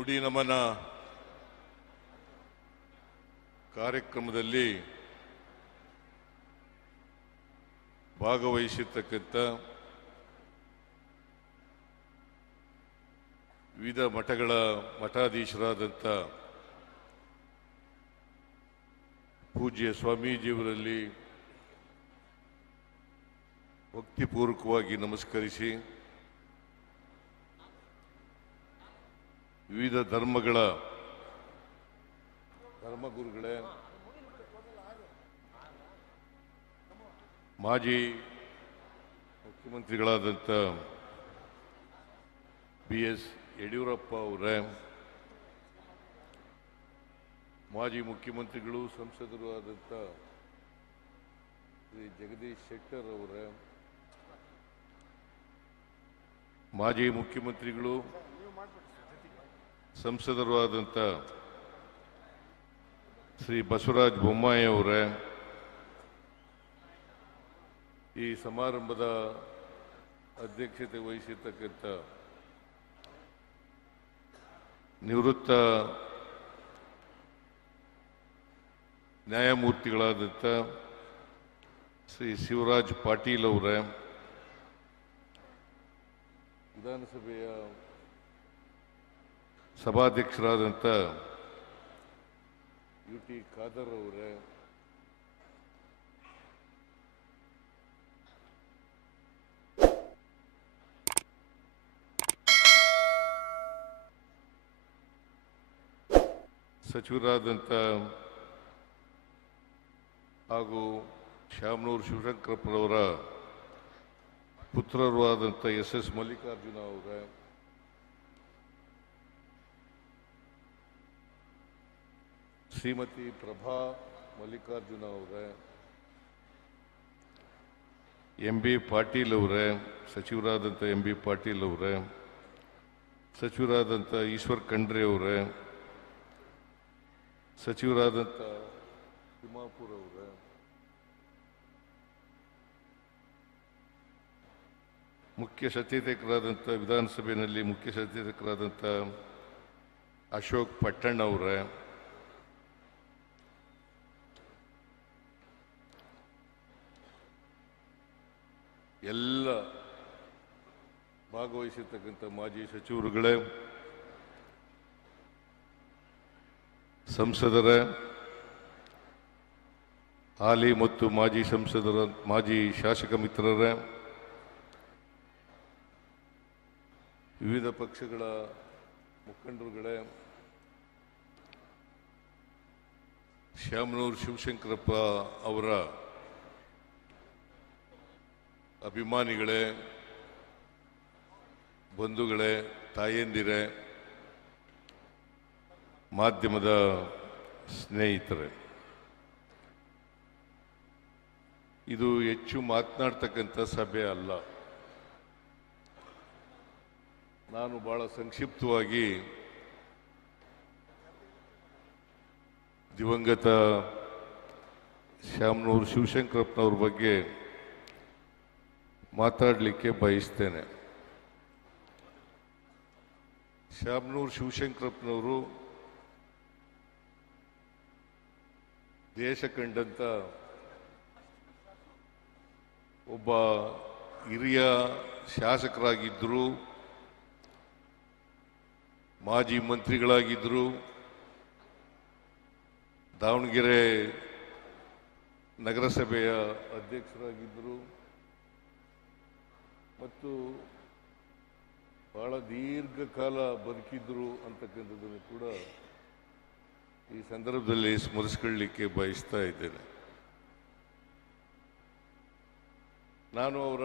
ನುಡಿ ನಮನ ಕಾರ್ಯಕ್ರಮದಲ್ಲಿ ಭಾಗವಹಿಸಿರ್ತಕ್ಕಂಥ ವಿವಿಧ ಮಠಗಳ ಮಠಾಧೀಶರಾದಂಥ ಪೂಜ್ಯ ಸ್ವಾಮೀಜಿಯವರಲ್ಲಿ ಭಕ್ತಿಪೂರ್ವಕವಾಗಿ ನಮಸ್ಕರಿಸಿ, ವಿವಿಧ ಧರ್ಮಗಳ ಧರ್ಮಗುರುಗಳೇ, ಮಾಜಿ ಮುಖ್ಯಮಂತ್ರಿಗಳಾದಂಥ BS ಯಡಿಯೂರಪ್ಪ ಅವರೇ, ಮಾಜಿ ಮುಖ್ಯಮಂತ್ರಿಗಳು ಸಂಸದರು ಆದಂಥ ಶ್ರೀ ಜಗದೀಶ್ ಶೆಟ್ಟರ್ ಅವರೇ, ಮಾಜಿ ಮುಖ್ಯಮಂತ್ರಿಗಳು ಸಂಸದರು ಆದಂಥ ಶ್ರೀ ಬಸವರಾಜ ಬೊಮ್ಮಾಯಿ ಅವರೇ, ಈ ಸಮಾರಂಭದ ಅಧ್ಯಕ್ಷತೆ ವಹಿಸಿರ್ತಕ್ಕಂಥ ನಿವೃತ್ತ ನ್ಯಾಯಮೂರ್ತಿಗಳಾದಂಥ ಶ್ರೀ ಶಿವರಾಜ್ ಪಾಟೀಲ್ ಅವರೇ, ವಿಧಾನಸಭೆಯ ಸಭಾಧ್ಯಕ್ಷರಾದಂಥ UT ಖಾದರ್ ಅವರೇ, ಸಚಿವರಾದಂಥ ಹಾಗೂ ಶಾಮನೂರು ಶಿವಶಂಕರಪ್ಪರವರ ಪುತ್ರರು ಆದಂಥ SS ಮಲ್ಲಿಕಾರ್ಜುನ ಅವರೇ, ಶ್ರೀಮತಿ ಪ್ರಭಾ ಮಲ್ಲಿಕಾರ್ಜುನ ಅವರೇ, MB ಪಾಟೀಲ್ ಅವರೇ, ಸಚಿವರಾದಂಥ MB ಪಾಟೀಲ್ ಅವರೇ, ಸಚಿವರಾದಂಥ ಈಶ್ವರ್ ಖಂಡ್ರೆ ಅವರೇ, ಸಚಿವರಾದಂಥ ತಿಮ್ಮಾಪುರ್ ಅವರೇ, ಮುಖ್ಯ ಸಚೇತಕರಾದಂಥ ವಿಧಾನಸಭೆಯಲ್ಲಿ ಮುಖ್ಯ ಸಚೇತಕರಾದಂಥ ಅಶೋಕ್ ಪಟ್ಟಣ್ಣ ಅವರೇ, ಎಲ್ಲ ಭಾಗವಹಿಸಿರ್ತಕ್ಕಂಥ ಮಾಜಿ ಸಚಿವರುಗಳೇ, ಸಂಸದರೇ, ಹಾಲಿ ಮತ್ತು ಮಾಜಿ ಸಂಸದರ ಮಾಜಿ ಶಾಸಕ ಮಿತ್ರರೇ, ವಿವಿಧ ಪಕ್ಷಗಳ ಮುಖಂಡರುಗಳೇ, ಶಾಮನೂರು ಶಿವಶಂಕರಪ್ಪ ಅವರ ಅಭಿಮಾನಿಗಳೇ, ಬಂಧುಗಳೇ, ತಾಯಂದಿರೇ, ಮಾಧ್ಯಮದ ಸ್ನೇಹಿತರೆ, ಇದು ಹೆಚ್ಚು ಮಾತನಾಡ್ತಕ್ಕಂಥ ಸಭೆ ಅಲ್ಲ. ನಾನು ಬಹಳ ಸಂಕ್ಷಿಪ್ತವಾಗಿ ದಿವಂಗತ ಶಾಮನೂರು ಶಿವಶಂಕರಪ್ಪನವ್ರ ಬಗ್ಗೆ ಮಾತಾಡಲಿಕ್ಕೆ ಬಯಸ್ತೇನೆ. ಶಾಮನೂರು ಶಿವಶಂಕರಪ್ಪನವರು ದೇಶ ಕಂಡಂಥ ಒಬ್ಬ ಹಿರಿಯ ಶಾಸಕರಾಗಿದ್ದರು, ಮಾಜಿ ಮಂತ್ರಿಗಳಾಗಿದ್ದರು, ದಾವಣಗೆರೆ ನಗರಸಭೆಯ ಅಧ್ಯಕ್ಷರಾಗಿದ್ದರು ಮತ್ತು ಬಹಳ ದೀರ್ಘಕಾಲ ಬದುಕಿದ್ರು ಅಂತಕ್ಕಂಥದ್ದನ್ನು ಕೂಡ ಈ ಸಂದರ್ಭದಲ್ಲಿ ಸ್ಮರಿಸಿಕೊಳ್ಳಲಿಕ್ಕೆ ಬಯಸ್ತಾ ಇದ್ದೇನೆ. ನಾನು ಅವರ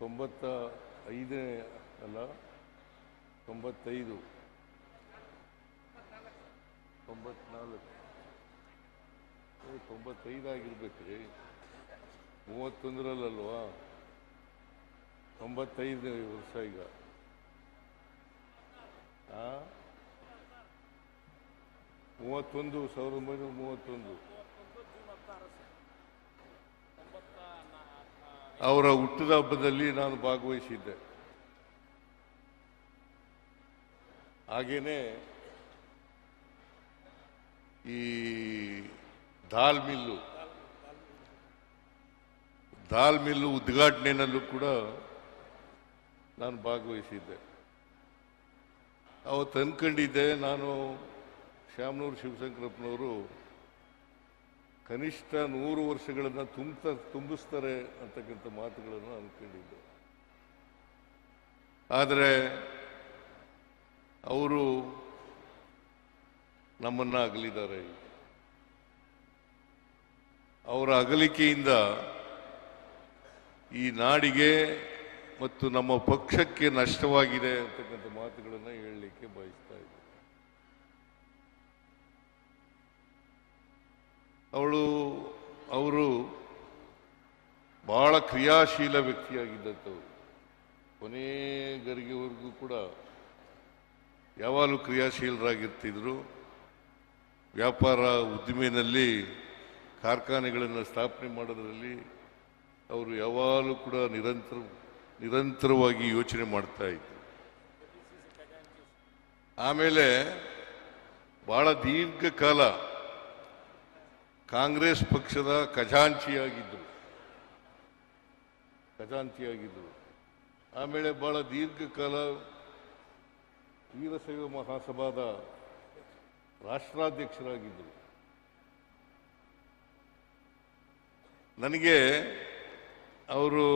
95 ಅಲ್ಲ 95 94 95 ಆಗಿರ್ಬೇಕ್ರಿ, 31ರಲ್ಲಲ್ವಾ, 95ನೇ ವರ್ಷ ಈಗ. 1931 ಅವರ ಹುಟ್ಟಿದ ಹಬ್ಬದಲ್ಲಿ ನಾನು ಭಾಗವಹಿಸಿದ್ದೆ. ಹಾಗೇನೆ ಈ ದಾಲ್ ಮಿಲ್ಲು ಉದ್ಘಾಟನೆಯಲ್ಲೂ ಕೂಡ ನಾನು ಭಾಗವಹಿಸಿದ್ದೆ. ಅವತ್ತು ಅನ್ಕೊಂಡಿದ್ದೆ ನಾನು ಶ್ಯಾಮನೂರು ಶಿವಶಂಕರಪ್ಪನವರು ಕನಿಷ್ಠ 100 ವರ್ಷಗಳನ್ನು ತುಂಬಿಸ್ತಾರೆ ಅಂತಕ್ಕಂಥ ಮಾತುಗಳನ್ನು ಅನ್ಕೊಂಡಿದ್ದೆ. ಆದರೆ ಅವರು ನಮ್ಮನ್ನ ಅಗಲಿದ್ದಾರೆ. ಅವರ ಅಗಲಿಕೆಯಿಂದ ಈ ನಾಡಿಗೆ ಮತ್ತು ನಮ್ಮ ಪಕ್ಷಕ್ಕೆ ನಷ್ಟವಾಗಿದೆ ಅಂತಕ್ಕಂಥ ಮಾತುಗಳನ್ನು ಹೇಳಲಿಕ್ಕೆ ಬಯಸ್ತಾ ಇದ್ದೆ. ಅವರು ಬಹಳ ಕ್ರಿಯಾಶೀಲ ವ್ಯಕ್ತಿಯಾಗಿದ್ದಂಥವ್ರು. ಕೊನೆ ಗರಿಗೆವರೆಗೂ ಕೂಡ ಯಾವಾಗಲೂ ಕ್ರಿಯಾಶೀಲರಾಗಿರ್ತಿದ್ರು. ವ್ಯಾಪಾರ ಉದ್ದಿಮೆಯಲ್ಲಿ ಕಾರ್ಖಾನೆಗಳನ್ನು ಸ್ಥಾಪನೆ ಮಾಡೋದ್ರಲ್ಲಿ ಅವರು ಯಾವಾಗಲೂ ಕೂಡ ನಿರಂತರವಾಗಿ ಯೋಚನೆ ಮಾಡ್ತಾ ಇದ್ರು. ಆಮೇಲೆ ಬಹಳ ದೀರ್ಘಕಾಲ ಕಾಂಗ್ರೆಸ್ ಪಕ್ಷದ ಖಜಾಂಚಿಯಾಗಿದ್ದರು. ಆಮೇಲೆ ಬಹಳ ದೀರ್ಘಕಾಲ ವೀರಶೈವ ಮಹಾಸಭಾದ ರಾಷ್ಟ್ರಾಧ್ಯಕ್ಷರಾಗಿದ್ದರು. ನನಗೆ ಅವರು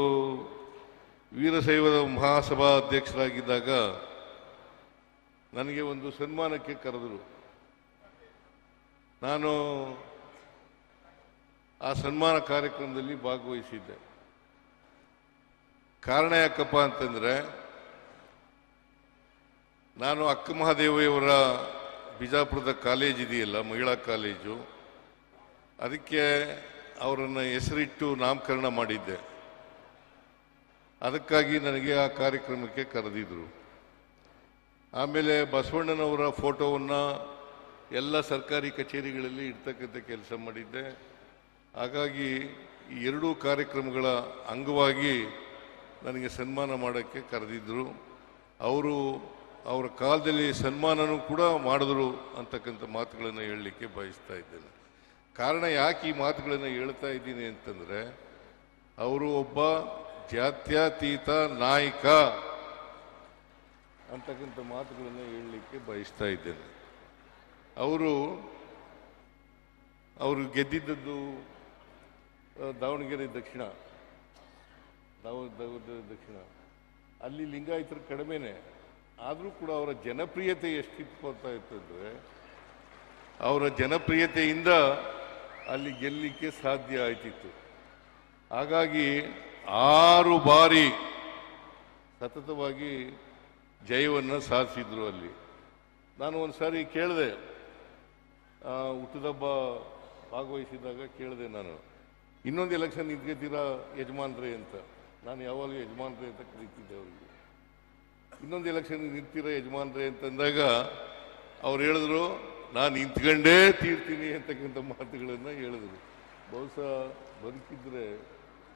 ವೀರಶೈವ ಮಹಾಸಭಾ ಅಧ್ಯಕ್ಷರಾಗಿದ್ದಾಗ ನನಗೆ ಒಂದು ಸನ್ಮಾನಕ್ಕೆ ಕರೆದರು. ನಾನು ಆ ಸನ್ಮಾನ ಕಾರ್ಯಕ್ರಮದಲ್ಲಿ ಭಾಗವಹಿಸಿದ್ದೆ. ಕಾರಣ ಯಾಕಪ್ಪ ಅಂತಂದ್ರೆ, ನಾನು ಅಕ್ಕ ಮಹಾದೇವಿಯವರ ಬಿಜಾಪುರದ ಕಾಲೇಜ್ ಇದೆಯಲ್ಲ, ಮಹಿಳಾ ಕಾಲೇಜು, ಅದಕ್ಕೆ ಅವರನ್ನು ಹೆಸರಿಟ್ಟು ನಾಮಕರಣ ಮಾಡಿದ್ದೆ. ಅದಕ್ಕಾಗಿ ನನಗೆ ಆ ಕಾರ್ಯಕ್ರಮಕ್ಕೆ ಕರೆದಿದ್ರು. ಆಮೇಲೆ ಬಸವಣ್ಣನವರ ಫೋಟೋವನ್ನು ಎಲ್ಲ ಸರ್ಕಾರಿ ಕಚೇರಿಗಳಲ್ಲಿ ಇಡ್ತಕ್ಕಂಥ ಕೆಲಸ ಮಾಡಿದ್ದೆ. ಹಾಗಾಗಿ ಈ ಎರಡೂ ಕಾರ್ಯಕ್ರಮಗಳ ಅಂಗವಾಗಿ ನನಗೆ ಸನ್ಮಾನ ಮಾಡೋಕ್ಕೆ ಕರೆದಿದ್ದರು. ಅವರ ಕಾಲದಲ್ಲಿ ಸನ್ಮಾನನೂ ಕೂಡ ಮಾಡಿದ್ರು ಅಂತಕ್ಕಂಥ ಮಾತುಗಳನ್ನು ಹೇಳಲಿಕ್ಕೆ ಬಯಸ್ತಾ ಇದ್ದೇನೆ. ಕಾರಣ ಯಾಕೆ ಈ ಮಾತುಗಳನ್ನು ಹೇಳ್ತಾ ಇದ್ದೀನಿ ಅಂತಂದರೆ, ಅವರು ಒಬ್ಬ ಜಾತ್ಯತೀತ ನಾಯಕ ಅಂತಕ್ಕಂಥ ಮಾತುಗಳನ್ನು ಹೇಳಲಿಕ್ಕೆ ಬಯಸ್ತಾ ಇದ್ದೇನೆ. ಅವರು ಗೆದ್ದಿದ್ದದ್ದು ದಾವಣಗೆರೆ ದಕ್ಷಿಣ, ಅಲ್ಲಿ ಲಿಂಗಾಯತರು ಕಡಿಮೆನೆ. ಆದರೂ ಕೂಡ ಅವರ ಜನಪ್ರಿಯತೆ ಎಷ್ಟಿತ್ತು ಅಂತ ಇರ್ತಂದ್ರೆ, ಅವರ ಜನಪ್ರಿಯತೆಯಿಂದ ಅಲ್ಲಿ ಗೆಲ್ಲಲಿಕ್ಕೆ ಸಾಧ್ಯ ಆಯ್ತಿತ್ತು. ಹಾಗಾಗಿ 6 ಬಾರಿ ಸತತವಾಗಿ ಜಯವನ್ನು ಸಾಧಿಸಿದ್ರು ಅಲ್ಲಿ. ನಾನು ಒಂದು ಸಾರಿ ಕೇಳಿದೆ, ಹುಟ್ಟುದಬ್ಬ ಭಾಗವಹಿಸಿದಾಗ ಕೇಳಿದೆ, ನಾನು ಇನ್ನೊಂದು ಎಲೆಕ್ಷನ್ ನಿಂತ್ಕೊತೀರಾ ಯಜಮಾನ್ರೆ ಅಂತ. ನಾನು ಯಾವಾಗಲೂ ಯಜಮಾನ್ರೆ ಅಂತ ಕರೀತಿದ್ದೆ ಅವರಿಗೆ. ಇನ್ನೊಂದು ಎಲೆಕ್ಷನ್ ನಿಂತೀರಾ ಯಜಮಾನ್ರೆ ಅಂತಂದಾಗ ಅವ್ರು ಹೇಳಿದ್ರು, ನಾನು ನಿಂತ್ಕೊಂಡೇ ತೀರ್ತೀನಿ ಅಂತಕ್ಕಂಥ ಮಾತುಗಳನ್ನು ಹೇಳಿದ್ರು. ಬಹುಶಃ ಬದುಕಿದ್ರೆ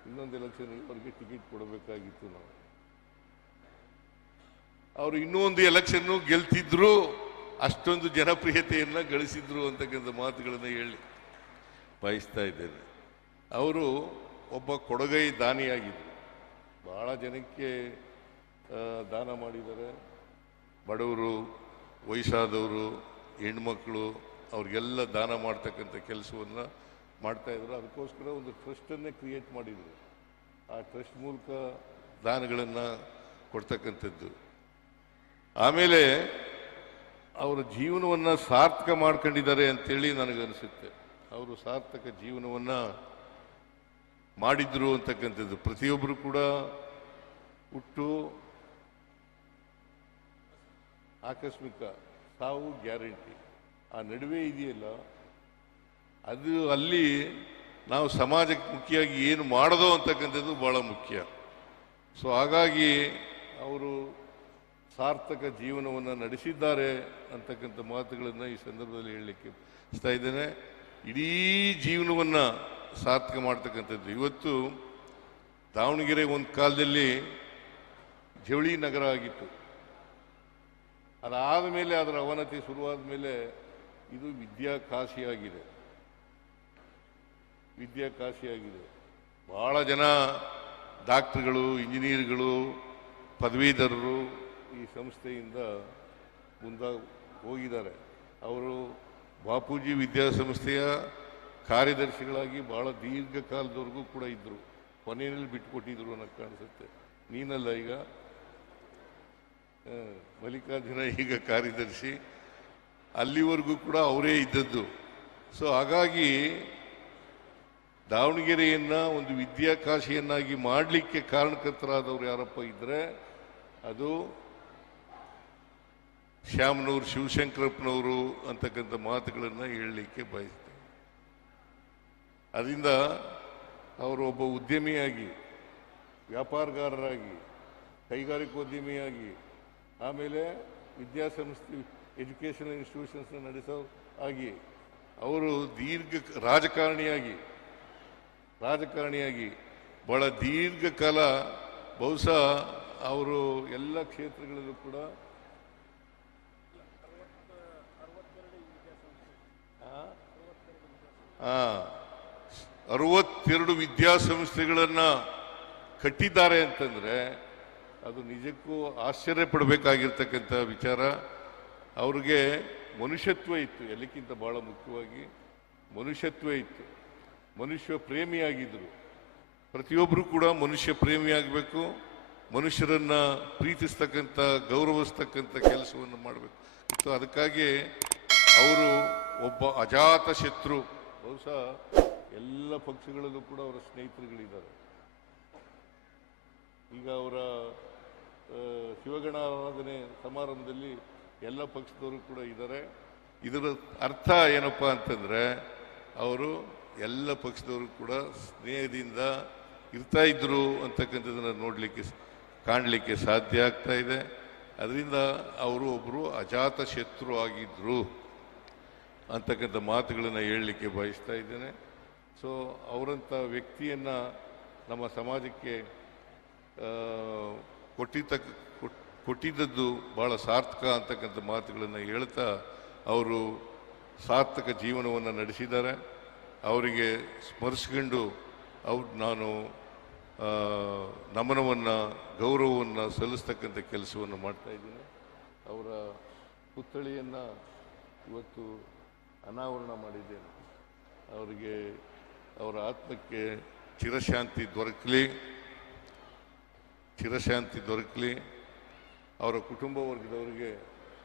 ಇನ್ನೊಂದು ಎಲೆಕ್ಷನ್ ಅವ್ರಿಗೆ ಟಿಕೆಟ್ ಕೊಡಬೇಕಾಗಿತ್ತು ನಾವು. ಅವರು ಇನ್ನೊಂದು ಎಲೆಕ್ಷನ್ನು ಗೆಲ್ತಿದ್ರು, ಅಷ್ಟೊಂದು ಜನಪ್ರಿಯತೆಯನ್ನು ಗಳಿಸಿದ್ರು ಅಂತಕ್ಕಂಥ ಮಾತುಗಳನ್ನು ಹೇಳಿ ಬಯಸ್ತಾ ಇದ್ದೇನೆ. ಅವರು ಒಬ್ಬ ಕೊಡುಗೈ ದಾನಿಯಾಗಿದ್ದರು. ಬಹಳ ಜನಕ್ಕೆ ದಾನ ಮಾಡಿದ್ದಾರೆ. ಬಡವರು, ವಯಸ್ಸಾದವರು, ಹೆಣ್ಮಕ್ಳು, ಅವ್ರಿಗೆಲ್ಲ ದಾನ ಮಾಡ್ತಕ್ಕಂಥ ಕೆಲಸವನ್ನು ಮಾಡ್ತಾಯಿದ್ರು. ಅದಕ್ಕೋಸ್ಕರ ಒಂದು ಟ್ರಸ್ಟನ್ನೇ ಕ್ರಿಯೇಟ್ ಮಾಡಿದರು. ಆ ಟ್ರಸ್ಟ್ ಮೂಲಕ ದಾನಗಳನ್ನು ಕೊಡ್ತಕ್ಕಂಥದ್ದು. ಆಮೇಲೆ ಅವರ ಜೀವನವನ್ನು ಸಾರ್ಥಕ ಮಾಡ್ಕೊಂಡಿದ್ದಾರೆ ಅಂತೇಳಿ ನನಗನ್ನಿಸುತ್ತೆ. ಅವರು ಸಾರ್ಥಕ ಜೀವನವನ್ನು ಮಾಡಿದ್ರು ಅಂತಕ್ಕಂಥದ್ದು. ಪ್ರತಿಯೊಬ್ಬರು ಕೂಡ ಹುಟ್ಟು ಆಕಸ್ಮಿಕ, ಸಾವು ಗ್ಯಾರಂಟಿ, ಆ ನಡುವೆ ಇದೆಯಲ್ಲ, ಅದು ಅಲ್ಲಿ ನಾವು ಸಮಾಜಕ್ಕೆ ಮುಖ್ಯವಾಗಿ ಏನು ಮಾಡೋದು ಅಂತಕ್ಕಂಥದ್ದು ಬಹಳ ಮುಖ್ಯ. ಸೊ ಹಾಗಾಗಿ ಅವರು ಸಾರ್ಥಕ ಜೀವನವನ್ನು ನಡೆಸಿದ್ದಾರೆ ಅಂತಕ್ಕಂಥ ಮಾತುಗಳನ್ನು ಈ ಸಂದರ್ಭದಲ್ಲಿ ಹೇಳಲಿಕ್ಕೆ ಇಷ್ಟ ಇದ್ದೇನೆ. ಇಡೀ ಜೀವನವನ್ನು ಸಾರ್ಥಕ ಮಾಡ್ತಕ್ಕಂಥದ್ದು. ಇವತ್ತು ದಾವಣಗೆರೆ ಒಂದು ಕಾಲದಲ್ಲಿ ಜವಳಿ ನಗರ ಆಗಿತ್ತು. ಅದಾದ ಮೇಲೆ ಅದರ ಅವನತಿ ಶುರುವಾದ ಮೇಲೆ ಇದು ವಿದ್ಯಾಕಾಶಿಯಾಗಿದೆ. ಭಾಳ ಜನ ಡಾಕ್ಟ್ರುಗಳು, ಇಂಜಿನಿಯರ್ಗಳು, ಪದವೀಧರರು ಈ ಸಂಸ್ಥೆಯಿಂದ ಮುಂದಾಗಿ ಹೋಗಿದ್ದಾರೆ. ಅವರು ಬಾಪೂಜಿ ವಿದ್ಯಾಸಂಸ್ಥೆಯ ಕಾರ್ಯದರ್ಶಿಗಳಾಗಿ ಭಾಳ ದೀರ್ಘಕಾಲದವರೆಗೂ ಕೂಡ ಇದ್ದರು. ಕೊನೆಯಲ್ಲಿ ಬಿಟ್ಟುಕೊಟ್ಟಿದ್ರು ಅನ್ನೋಕ್ಕೆ ಕಾಣಿಸುತ್ತೆ. ನೀನಲ್ಲ ಈಗ ಮಲ್ಲಿಕಾರ್ಜುನ ಈಗ ಕಾರ್ಯದರ್ಶಿ, ಅಲ್ಲಿವರೆಗೂ ಕೂಡ ಅವರೇ ಇದ್ದದ್ದು. ಸೊ ಹಾಗಾಗಿ ದಾವಣಗೆರೆಯನ್ನು ಒಂದು ವಿದ್ಯಾಕಾಶಿಯನ್ನಾಗಿ ಮಾಡಲಿಕ್ಕೆ ಕಾರಣಕರ್ತರಾದವರು ಯಾರಪ್ಪ ಇದ್ದರೆ ಅದು ಶ್ಯಾಮನೂರು ಶಿವಶಂಕರಪ್ಪನವರು ಅಂತಕ್ಕಂಥ ಮಾತುಗಳನ್ನು ಹೇಳಲಿಕ್ಕೆ ಬಯಸ್ತೇನೆ. ಅದರಿಂದ ಅವರು ಒಬ್ಬ ಉದ್ಯಮಿಯಾಗಿ, ವ್ಯಾಪಾರಗಾರರಾಗಿ, ಕೈಗಾರಿಕೋದ್ಯಮಿಯಾಗಿ, ಆಮೇಲೆ ವಿದ್ಯಾಸಂಸ್ಥೆ ಎಜುಕೇಷನಲ್ ಇನ್ಸ್ಟಿಟ್ಯೂಷನ್ಸ್ನ ನಡೆಸೋ ಆಗಿ, ಅವರು ರಾಜಕಾರಣಿಯಾಗಿ ಬಹಳ ದೀರ್ಘಕಾಲ ಬಹುಶಃ ಅವರು ಎಲ್ಲ ಕ್ಷೇತ್ರಗಳಲ್ಲೂ ಕೂಡ 62 ವಿದ್ಯಾಸಂಸ್ಥೆಗಳನ್ನು ಕಟ್ಟಿದ್ದಾರೆ ಅಂತಂದರೆ ಅದು ನಿಜಕ್ಕೂ ಆಶ್ಚರ್ಯ ಪಡಬೇಕಾಗಿರ್ತಕ್ಕಂಥ ವಿಚಾರ. ಅವ್ರಿಗೆ ಮನುಷ್ಯತ್ವ ಇತ್ತು, ಎಲ್ಲಕ್ಕಿಂತ ಭಾಳ ಮುಖ್ಯವಾಗಿ ಮನುಷ್ಯತ್ವ ಇತ್ತು. ಮನುಷ್ಯ ಪ್ರೇಮಿಯಾಗಿದ್ದರು. ಪ್ರತಿಯೊಬ್ಬರು ಕೂಡ ಮನುಷ್ಯ ಪ್ರೇಮಿಯಾಗಬೇಕು, ಮನುಷ್ಯರನ್ನು ಪ್ರೀತಿಸ್ತಕ್ಕಂಥ, ಗೌರವಿಸ್ತಕ್ಕಂಥ ಕೆಲಸವನ್ನು ಮಾಡಬೇಕು ಇತ್ತು. ಅದಕ್ಕಾಗಿ ಅವರು ಒಬ್ಬ ಅಜಾತ ಶತ್ರು. ಬಹುಶಃ ಎಲ್ಲ ಪಕ್ಷಗಳಲ್ಲೂ ಕೂಡ ಅವರ ಸ್ನೇಹಿತರುಗಳಿದ್ದಾರೆ. ಈಗ ಅವರ ಶಿವಗಣ ಆರಾಧನೆ ಸಮಾರಂಭದಲ್ಲಿ ಎಲ್ಲ ಪಕ್ಷದವರು ಕೂಡ ಇದ್ದಾರೆ. ಇದರ ಅರ್ಥ ಏನಪ್ಪ ಅಂತಂದರೆ ಅವರು ಎಲ್ಲ ಪಕ್ಷದವರು ಕೂಡ ಸ್ನೇಹದಿಂದ ಇರ್ತಾ ಇದ್ರು ಅಂತಕ್ಕಂಥದ್ದನ್ನು ಕಾಣಲಿಕ್ಕೆ ಸಾಧ್ಯ ಆಗ್ತಾ ಇದೆ. ಅದರಿಂದ ಅವರು ಒಬ್ಬರು ಅಜಾತ ಶತ್ರು ಆಗಿದ್ರು ಅಂತಕ್ಕಂಥ ಮಾತುಗಳನ್ನು ಹೇಳಲಿಕ್ಕೆ ಬಯಸ್ತಾ ಇದ್ದೇನೆ. ಸೊ ಅವರಂಥ ವ್ಯಕ್ತಿಯನ್ನು ನಮ್ಮ ಸಮಾಜಕ್ಕೆ ಕೊಟ್ಟಿದ್ದದ್ದು ಭಾಳ ಸಾರ್ಥಕ ಅಂತಕ್ಕಂಥ ಮಾತುಗಳನ್ನು ಹೇಳ್ತಾ ಅವರು ಸಾರ್ಥಕ ಜೀವನವನ್ನು ನಡೆಸಿದ್ದಾರೆ. ಅವರಿಗೆ ಸ್ಮರಿಸ್ಕೊಂಡು ನಾನು ನಮನವನ್ನು, ಗೌರವವನ್ನು ಸಲ್ಲಿಸ್ತಕ್ಕಂಥ ಕೆಲಸವನ್ನು ಮಾಡ್ತಾಯಿದ್ದೀನಿ. ಅವರ ಪುತ್ಥಳಿಯನ್ನು ಇವತ್ತು ಅನಾವರಣ ಮಾಡಿದ್ದೇನೆ. ಅವರಿಗೆ, ಅವರ ಆತ್ಮಕ್ಕೆ ಚಿರಶಾಂತಿ ದೊರಕಲಿ. ಅವರ ಕುಟುಂಬ ವರ್ಗದವರಿಗೆ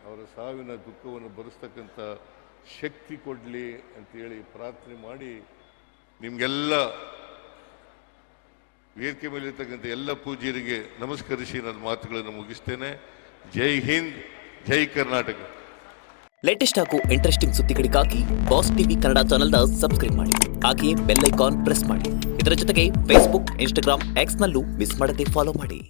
ಅವರ ಸಾವಿನ ದುಃಖವನ್ನು ಭರಿಸ್ತಕ್ಕಂಥ ಶಕ್ತಿ ಕೊಡಲಿ ಅಂತೇಳಿ ಪ್ರಾರ್ಥನೆ ಮಾಡಿ, ನಿಮಗೆಲ್ಲ ವೇದಿಕೆ ಮೇಲಿರ್ತಕ್ಕಂಥ ಎಲ್ಲ ಪೂಜ್ಯರಿಗೆ ನಮಸ್ಕರಿಸಿ ನನ್ನ ಮಾತುಗಳನ್ನು ಮುಗಿಸ್ತೇನೆ. ಜೈ ಹಿಂದ್, ಜೈ ಕರ್ನಾಟಕ. ಲೇಟೆಸ್ಟ್ ಹಾಗೂ ಇಂಟ್ರೆಸ್ಟಿಂಗ್ ಸುದ್ದಿಗಳಿಗಾಗಿ ಬಾಸ್ ಟಿವಿ ಕನ್ನಡ ಚಾನೆಲ್ನ ಸಬ್ಸ್ಕ್ರೈಬ್ ಮಾಡಿ. ಹಾಗೆಯೇ ಬೆಲ್ ಐಕಾನ್ ಪ್ರೆಸ್ ಮಾಡಿ. ಇದರ ಜೊತೆಗೆ ಫೇಸ್ಬುಕ್, ಇನ್ಸ್ಟಾಗ್ರಾಮ್, ಎಕ್ಸ್ನಲ್ಲೂ ಮಿಸ್ ಮಾಡದೆ ಫಾಲೋ ಮಾಡಿ.